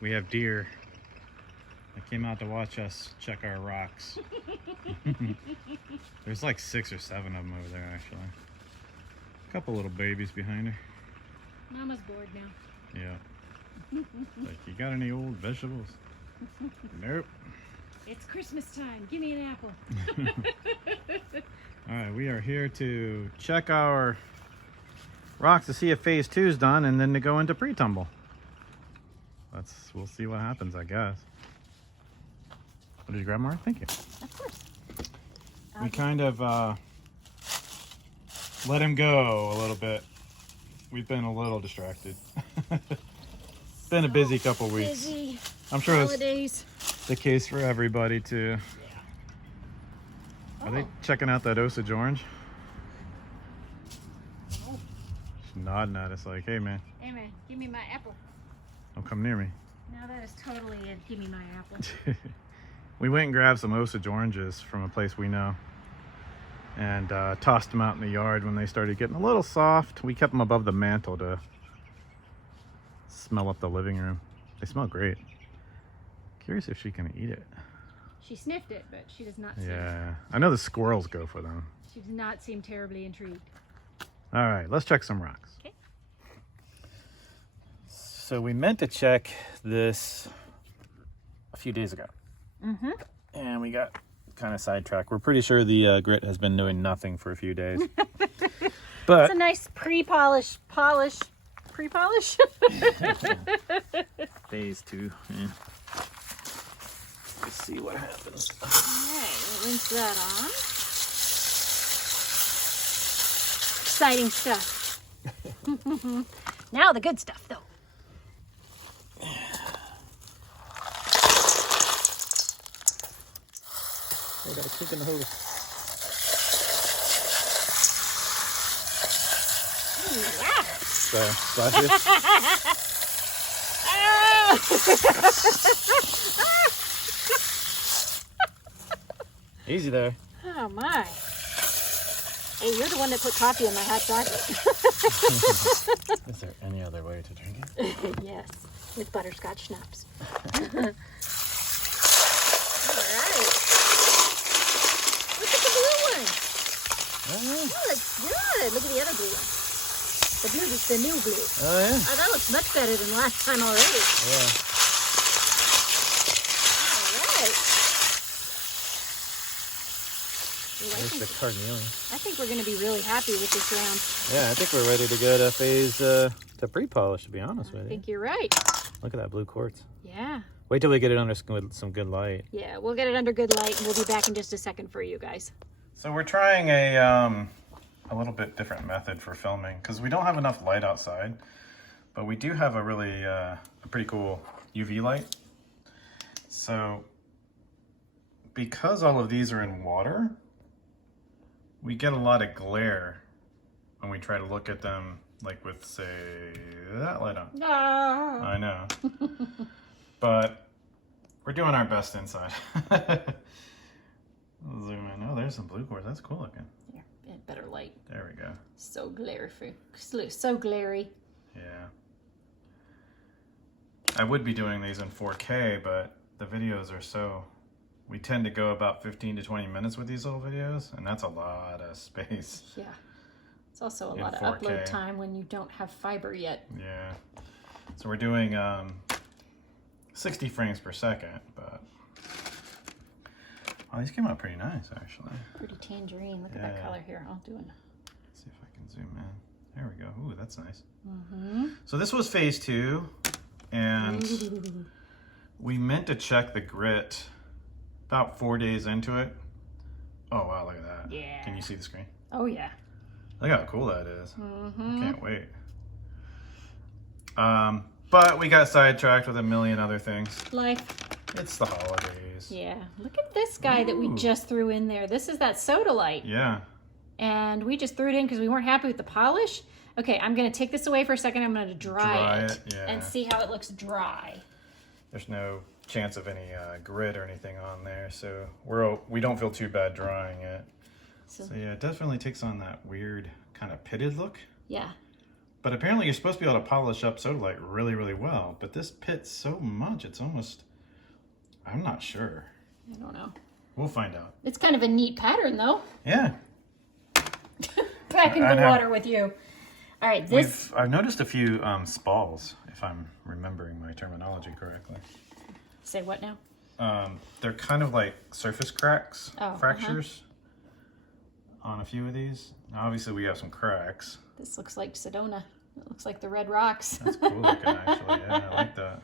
We have deer that came out to watch us check our rocks. There's like 6 or 7 of them over there, actually. A couple little babies behind her. Mama's bored now. Yeah. Like, you got any old vegetables? Nope. It's Christmas time. Give me an apple. Alright, we are here to check our rocks to see if phase 2 is done and then to go into pre-tumble. We'll see what happens, I guess. What did you grab more? Thank you. Of course. We kind of let him go a little bit. We've been a little distracted. It's been a busy couple weeks. Busy. I'm sure Holidays. it's the case for everybody too. Yeah. Are they checking out that Osage orange? Oh. She's nodding at us like, hey man, Hey man, give me my apple. don't come near me. Now that is totally it. Give me my apple. We went and grabbed some Osage oranges from a place we know and tossed them out in the yard when they started getting a little soft. We kept them above the mantle to smell up the living room. They smell great. Curious if she can eat it. She sniffed it, but she does not seem. Yeah, I know the squirrels go for them. She does not seem terribly intrigued. All right, let's check some rocks. Okay. So we meant to check this a few days ago. Mm-hmm. And we got kind of sidetracked. We're pretty sure the grit has been doing nothing for a few days. But It's a nice pre-polish. Pre-polish? phase 2. Yeah. Let's see what happens. Alright, we'll rinse that on. Exciting stuff. Now the good stuff, though. I got a kink in the hose. Yeah. Splash it. Easy there. Oh my. Hey, you're the one that put coffee in my hot chocolate. Is there any other way to drink it? Yes, with butterscotch schnapps. Alright. Look at the blue one. Oh, that's good. Look at the other blue one. The new blue. Oh yeah. Oh, that looks much better than last time already. Yeah. Alright. There's the carnelian. I think we're going to be really happy with this round. Yeah, I think we're ready to go to phase to pre-polish, to be honest with I you. think you're right. Look at that blue quartz. Yeah. Wait till we get it under some good light. Yeah, we'll get it under good light and we'll be back in just a second for you guys. So we're trying a little bit different method for filming because we don't have enough light outside, but we do have a really a pretty cool UV light. So because all of these are in water, we get a lot of glare when we try to look at them, like with, say, that light on. No. I know. But we're doing our best inside. Zoom in. Oh, there's some blue quartz. That's cool looking. Here, better light. There we go. So glary. So glary. Yeah. I would be doing these in 4K, but the videos are so... We tend to go about 15 to 20 minutes with these little videos, and that's a lot of space. Yeah. It's also a In lot of 4K. upload time when you don't have fiber yet. Yeah. So we're doing 60 frames per second, but... Oh, these came out pretty nice, actually. Pretty tangerine. Look at that color here. I'll do it. Let's see if I can zoom in. There we go. Ooh, that's nice. Mm-hmm. So this was phase 2, and we meant to check the grit about 4 days into it. Oh, wow, look at that. Yeah. Can you see the screen? Oh, yeah. Look how cool that is. Mm-hmm. I can't wait. But we got sidetracked with a million other things. Life. It's the holidays. Yeah. Look at this guy that we just threw in there. This is that soda light. Yeah. And we just threw it in because we weren't happy with the polish. Okay, I'm going to take this away for a second. I'm going to dry it yeah. and see how it looks dry. There's no chance of any grit or anything on there, so we don't feel too bad drying it. So yeah, it definitely takes on that weird kind of pitted look. Yeah. But apparently you're supposed to be able to polish up sodalite really, really well. But this pits so much, it's almost, I'm not sure. I don't know. We'll find out. It's kind of a neat pattern, though. Yeah. Back in the water with you. All right, this... I've noticed a few spalls, if I'm remembering my terminology correctly. Say what now? They're kind of like surface cracks, Oh, fractures on a few of these. Now, obviously, we have some cracks. This looks like Sedona. It looks like the red rocks. That's cool looking, actually. Yeah, I like that.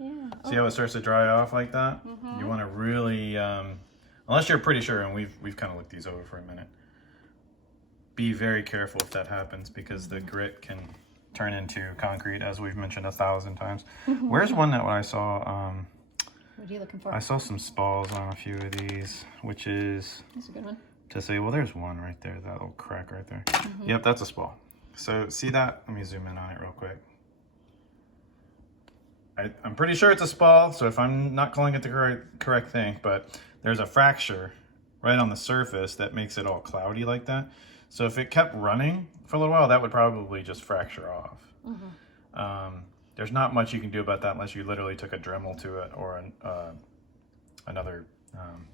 Yeah. See how it starts to dry off like that? You want to really, unless you're pretty sure, and we've kind of looked these over for a minute, be very careful if that happens because the grit can turn into concrete, as we've mentioned 1,000 times. Where's one that I saw? What are you looking for? I saw some spalls on a few of these, which is... That's a good one. To say, well, there's one right there, that little crack right there. Yep, that's a spall. So see that? Let me zoom in on it real quick. I'm pretty sure it's a spall, so if I'm not calling it the correct thing, but there's a fracture right on the surface that makes it all cloudy like that. So if it kept running for a little while, that would probably just fracture off. There's not much you can do about that unless you literally took a Dremel to it or another,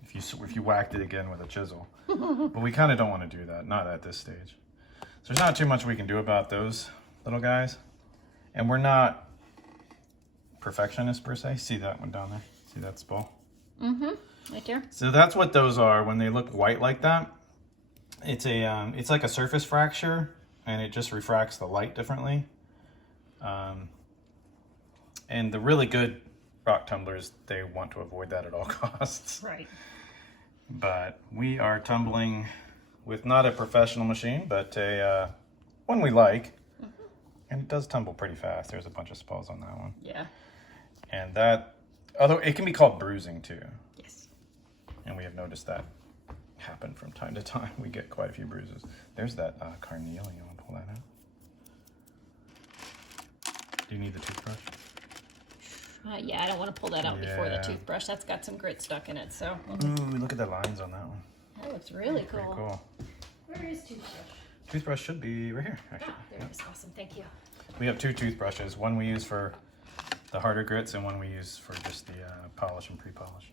if you whacked it again with a chisel. But we kind of don't want to do that, not at this stage. So there's not too much we can do about those little guys. And we're not perfectionists per se. See that one down there? See that spall? Right there. So that's what those are when they look white like that. It's like a surface fracture, and it just refracts the light differently. And the really good rock tumblers, they want to avoid that at all costs. Right. But we are tumbling with not a professional machine, but a one we like. And it does tumble pretty fast. There's a bunch of spalls on that one. Yeah. And that, although it can be called bruising too. Yes. And we have noticed that happen from time to time. We get quite a few bruises. There's that carnelian. You want to pull that out? Do you need the toothbrush? Yeah, I don't want to pull that out before the toothbrush. That's got some grit stuck in it, so. Ooh, look at the lines on that one. That looks really cool. Pretty cool. Where is toothbrush? Toothbrush should be right here, actually. Ah, there it is. Awesome, thank you. We have two toothbrushes. One we use for the harder grits and one we use for just the polish and pre-polish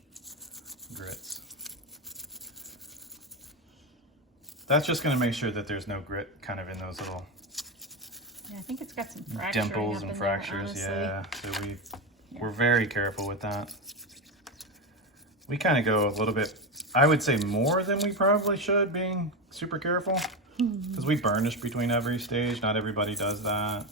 grits. That's just going to make sure that there's no grit kind of in those little Yeah, I think it's got some fracturing dimples up and in fractures. there, Yeah, so we're very careful with that. We kind of go a little bit, I would say more than we probably should, being super careful. Because we burnish between every stage. Not everybody does that.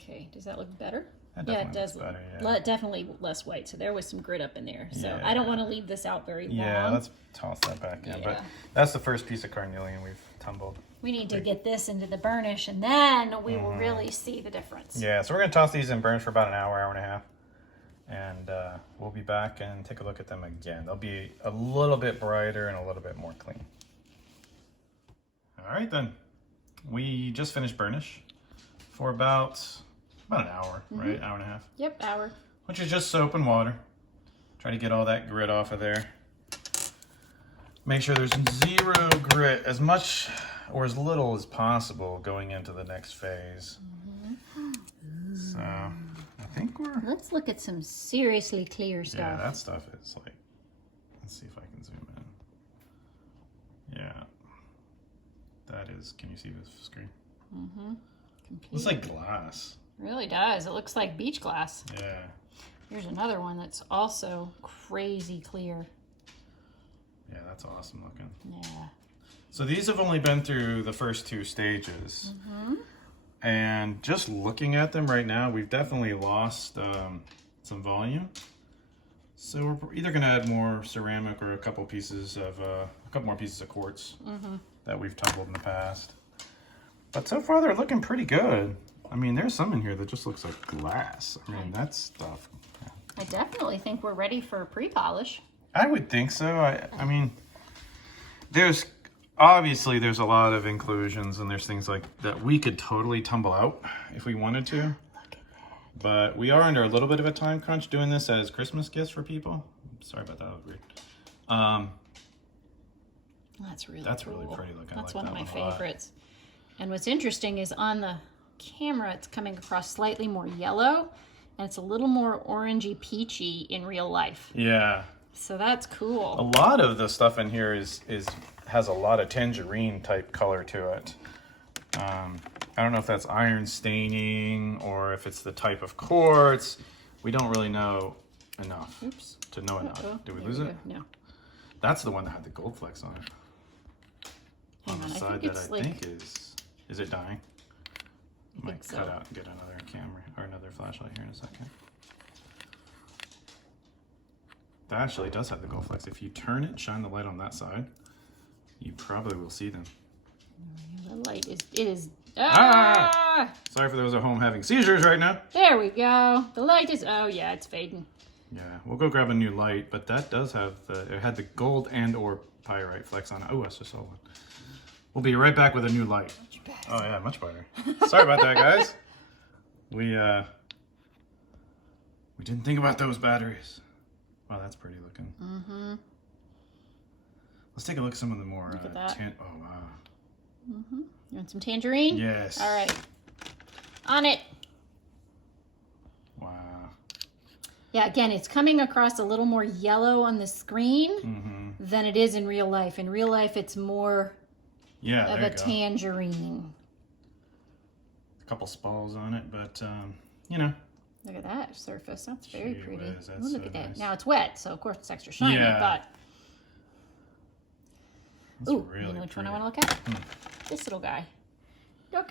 Okay, does that look better? That Yeah, it does. looks better, yeah. Definitely less white. So there was some grit up in there. So Yeah. I don't want to leave this out very long. Yeah, let's toss that back in. But that's the first piece of carnelian we've tumbled. We need to get this into the burnish, and then we will really see the difference. Yeah, so we're going to toss these in burnish for about an hour, hour and a half. And we'll be back and take a look at them again. They'll be a little bit brighter and a little bit more clean. All right, then. We just finished burnish for about an hour, right? Hour and a half. Yep, hour. Which is just soap and water. Try to get all that grit off of there. Make sure there's zero grit, as much or as little as possible going into the next phase. So I think we're... Let's look at some seriously clear stuff. Yeah, that stuff is like... Let's see if I can zoom in. Yeah. That is... Can you see this screen? It's like glass. Really does. It looks like beach glass. Yeah. Here's another one that's also crazy clear. Yeah, that's awesome looking. Yeah. So these have only been through the first two stages. And just looking at them right now, we've definitely lost some volume. So we're either going to add more ceramic or a couple more pieces of quartz that we've tumbled in the past. But so far they're looking pretty good. I mean, there's some in here that just looks like glass. I mean, that stuff. I definitely think we're ready for a pre-polish. I would think so. I mean, there's obviously there's a lot of inclusions and there's things like that we could totally tumble out if we wanted to. Look at that. But we are under a little bit of a time crunch doing this as Christmas gifts for people. Sorry about that. That was weird. That's really That's cool. really pretty looking. That's I like one of my that one a lot. favorites. And what's interesting is on the camera, it's coming across slightly more yellow, and it's a little more orangey peachy in real life. Yeah. So that's cool. A lot of the stuff in here has a lot of tangerine type color to it. I don't know if that's iron staining or if it's the type of quartz. We don't really know enough to know enough. Did we lose it? No. That's the one that had the gold flecks on it. Hang On the on, side that I think is it dying? I might cut out and get another camera or another flashlight here in a second. That actually does have the gold flecks. If you turn it, shine the light on that side, you probably will see them. The light is ah! Sorry for those at home having seizures right now. There we go. The light is, oh yeah, it's fading. Yeah, we'll go grab a new light, but that does have it had the gold and or pyrite flecks on it. Oh, I just saw one. We'll be right back with a new light. Oh yeah, much better. Sorry about that, guys. We didn't think about those batteries. Wow, that's pretty looking. Mm-hmm. Let's take a look at some of the more Look at that. oh wow. Mm-hmm. You want some tangerine? Yes. All right. On it. Wow. Yeah, again, it's coming across a little more yellow on the screen than it is in real life. In real life, it's more of a tangerine. A couple spalls on it, but you know. Look at that surface. That's very pretty. Whiz, that's Ooh, look so at that. nice. Now it's wet, so of course it's extra shiny, but... That's ooh, really you know which pretty. one I want to look at? This little guy. Look.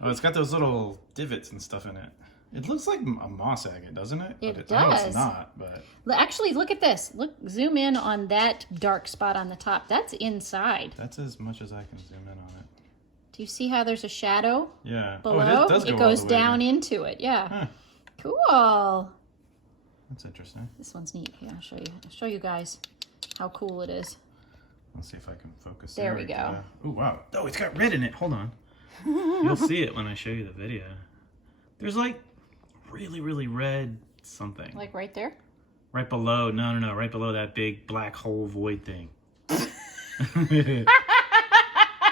Oh, it's got those little divots and stuff in it. It looks like a moss agate, doesn't it? It I know does. it's not, but... Actually, look at this. Look, zoom in on that dark spot on the top. That's inside. That's as much as I can zoom in on it. Do you see how there's a shadow Yeah. below? Oh, it does go it goes all the way down into it. Yeah. Huh. Cool. That's interesting. This one's neat. Here, I'll show you guys how cool it is. Let's see if I can focus. There we go. Oh, wow. Oh, it's got red in it. Hold on. You'll see it when I show you the video. There's like really, really red something. Like right there? Right below. No. Right below that big black hole void thing.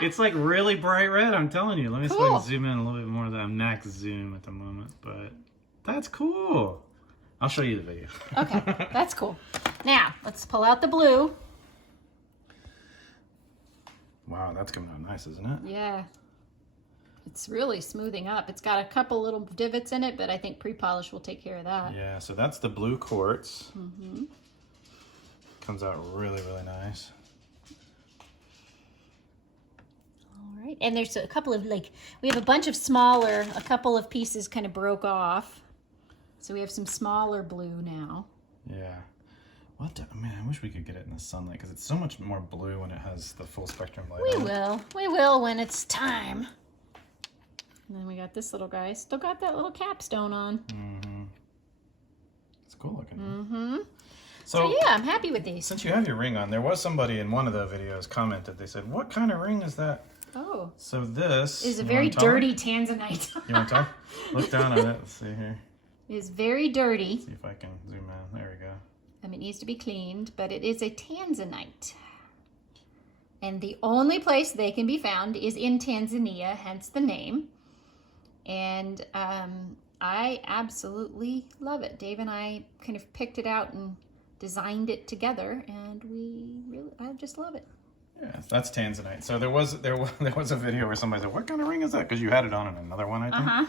It's like really bright red, I'm telling you. Let me see if I can zoom in a little bit more. I'm max zoom at the moment, but that's cool. I'll show you the video. Okay, that's cool. Now, let's pull out the blue. Wow, that's coming out nice, isn't it? Yeah. It's really smoothing up. It's got a couple little divots in it, but I think pre-polish will take care of that. Yeah, so that's the blue quartz. Comes out really, really nice. All right, and there's a couple of, we have a bunch of smaller, a couple of pieces kind of broke off. So we have some smaller blue now. Yeah. Man, I wish we could get it in the sunlight because it's so much more blue when it has the full spectrum light on it. We will when it's time. And then we got this little guy. Still got that little capstone on. It's cool looking. So yeah, I'm happy with these. Since you have your ring on, there was somebody in one of the videos commented, they said, what kind of ring is that? Oh. So this is a very dirty tanzanite. You want to talk? Look down on it. Let's see here. It is very dirty. Let's see if I can zoom in. There we go. It needs to be cleaned, but it is a tanzanite. And the only place they can be found is in Tanzania, hence the name. And I absolutely love it. Dave and I kind of picked it out and designed it together, and I just love it. Yeah, that's tanzanite. So there was a video where somebody said, what kind of ring is that? Because you had it on in another one, I think.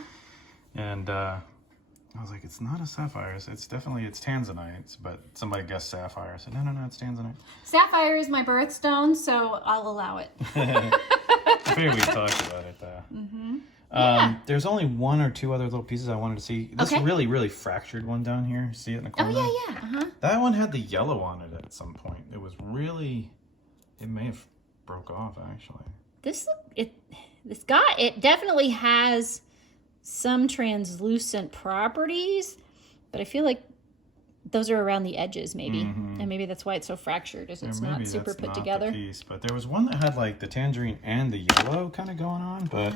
And I was like, it's not a sapphire. It's tanzanite. But somebody guessed sapphire. I said, no, it's tanzanite. Sapphire is my birthstone, so I'll allow it. I figured we talked about it though. There's only one or two other little pieces I wanted to see. This really, really fractured one down here. See it in the corner? Oh, yeah. That one had the yellow on it at some point. It was really, it may have broke off actually. It definitely has some translucent properties, but I feel like those are around the edges maybe. And maybe that's why it's so fractured, is it's not super put together. The piece, but there was one that had like the tangerine and the yellow kind of going on, but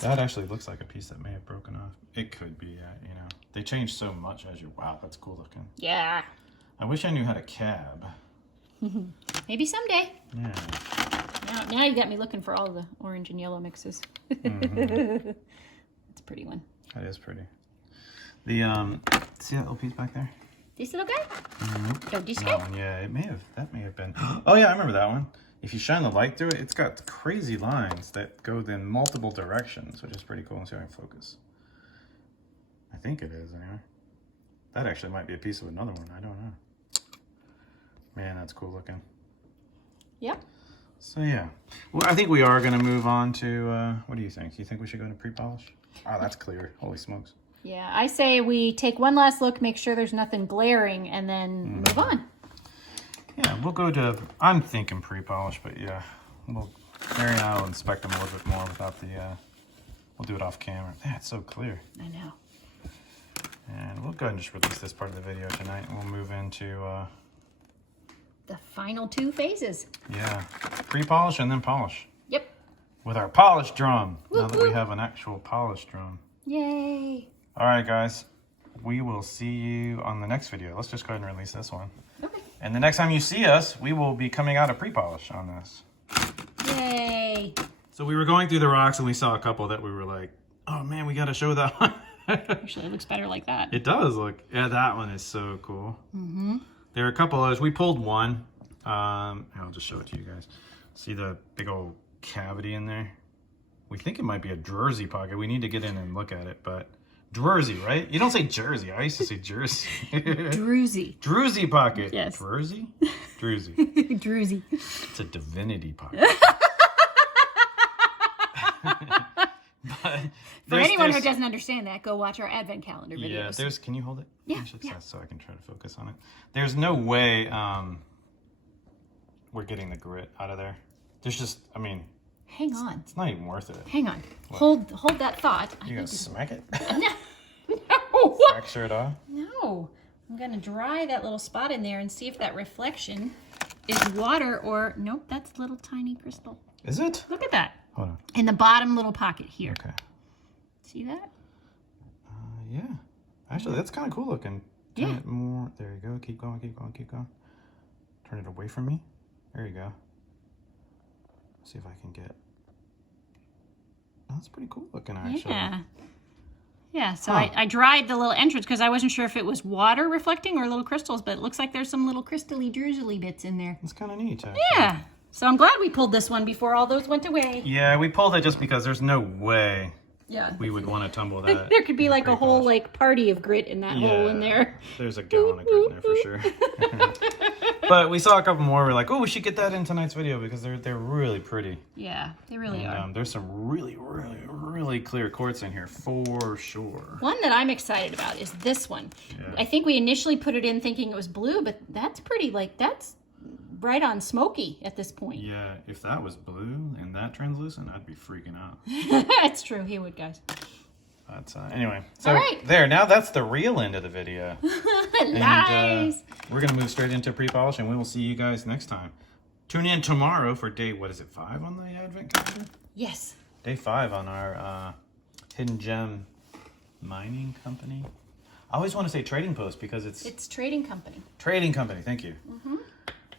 that actually looks like a piece that may have broken off. It could be, you know. They changed so much as wow, that's cool looking. Yeah. I wish I knew how to cab. Maybe someday. Yeah. Now you got me looking for all the orange and yellow mixes. Mm-hmm. That's a pretty one. That is pretty. The see that little piece back there? This little guy? Mm-hmm. Oh, this That guy? one, yeah, that may have been. Oh yeah, I remember that one. If you shine the light through it, it's got crazy lines that go in multiple directions, which is pretty cool. Let's see if I can focus. I think it is anyway. That actually might be a piece of another one. I don't know. Man, that's cool looking. Yep. So yeah, well, I think we are going to move on to, what do you think? You think we should go into pre-polish? Oh, that's clear. Holy smokes. Yeah, I say we take one last look, make sure there's nothing glaring, and then move on. Yeah, we'll go to, I'm thinking pre-polish, but yeah, Mary and I will inspect them a little bit more without the, we'll do it off camera. Yeah, it's so clear. I know. And we'll go ahead and just release this part of the video tonight, and we'll move into, The final 2 phases. yeah, pre-polish and then polish. Yep. With our polish drum, now Whoop, that we whoop. have an actual polish drum. Yay. All right, guys, we will see you on the next video. Let's just go ahead and release this one. Okay. And the next time you see us, we will be coming out of pre-polish on this. Yay. So we were going through the rocks and we saw a couple that we were like, oh man, we got to show that one. Actually, it looks better like that. It does look, yeah, that one is so cool. Mm-hmm. There are a couple of those. We pulled one. I'll just show it to you guys. See the big old cavity in there? We think it might be a Jersey pocket. We need to get in and look at it, but Jersey, right? You don't say Jersey. I used to say Jersey. Druzy. Druzy pocket. Yes. Jersey? Druzy. Druzy. It's a divinity pocket. But For anyone who doesn't understand that, go watch our advent calendar videos. Yeah, can you hold it? Yeah, So I can try to focus on it. There's no way we're getting the grit out of there. There's just, I mean, Hang on. it's not even worth it. Hang on. Hold that thought. You gonna smack it? No. Fracture it off? No. I'm going to dry that little spot in there and see if that reflection is water or... Nope, that's a little tiny crystal. Is it? Look at that. Hold on. In the bottom little pocket here. Okay. See that? Yeah. Actually, that's kind of cool looking. Turn Yeah. it more. There you go. Keep going, keep going, keep going. Turn it away from me. There you go. See if I can get... Oh, that's pretty cool looking, actually. Yeah. Yeah, so Huh. I dried the little entrance because I wasn't sure if it was water reflecting or little crystals, but it looks like there's some little crystally drizzly bits in there. It's kind of neat, actually. Yeah. So I'm glad we pulled this one before all those went away. Yeah, we pulled it just because there's no way Yeah. we would want to tumble that. There could be like a whole Pre-polish. like party of grit in that hole in there. There's a gallon of grit in there for sure. But we saw a couple more. We're like, oh, we should get that in tonight's video because they're really pretty. Yeah, they really are. And there's some really, really, really clear quartz in here for sure. One that I'm excited about is this one. Yeah. I think we initially put it in thinking it was blue, but that's pretty that's right on smoky at this point. Yeah, if that was blue and that translucent, I'd be freaking out. That's true. He would, guys. But anyway, so All right. there. Now that's the real end of the video. Nice. We're gonna move straight into pre-polish, and we will see you guys next time. Tune in tomorrow for day, what is it, 5 on the advent calendar? Yes. Day 5 on our hidden gem mining company. I always want to say trading post because It's trading company. trading company. Thank you. Mm-hmm.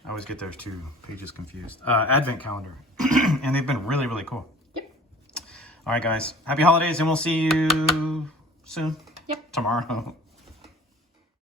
I always get those 2 pages confused. Advent calendar, and they've been really, really cool. Yep. All right, guys. Happy holidays, and we'll see you soon. Yep. Tomorrow.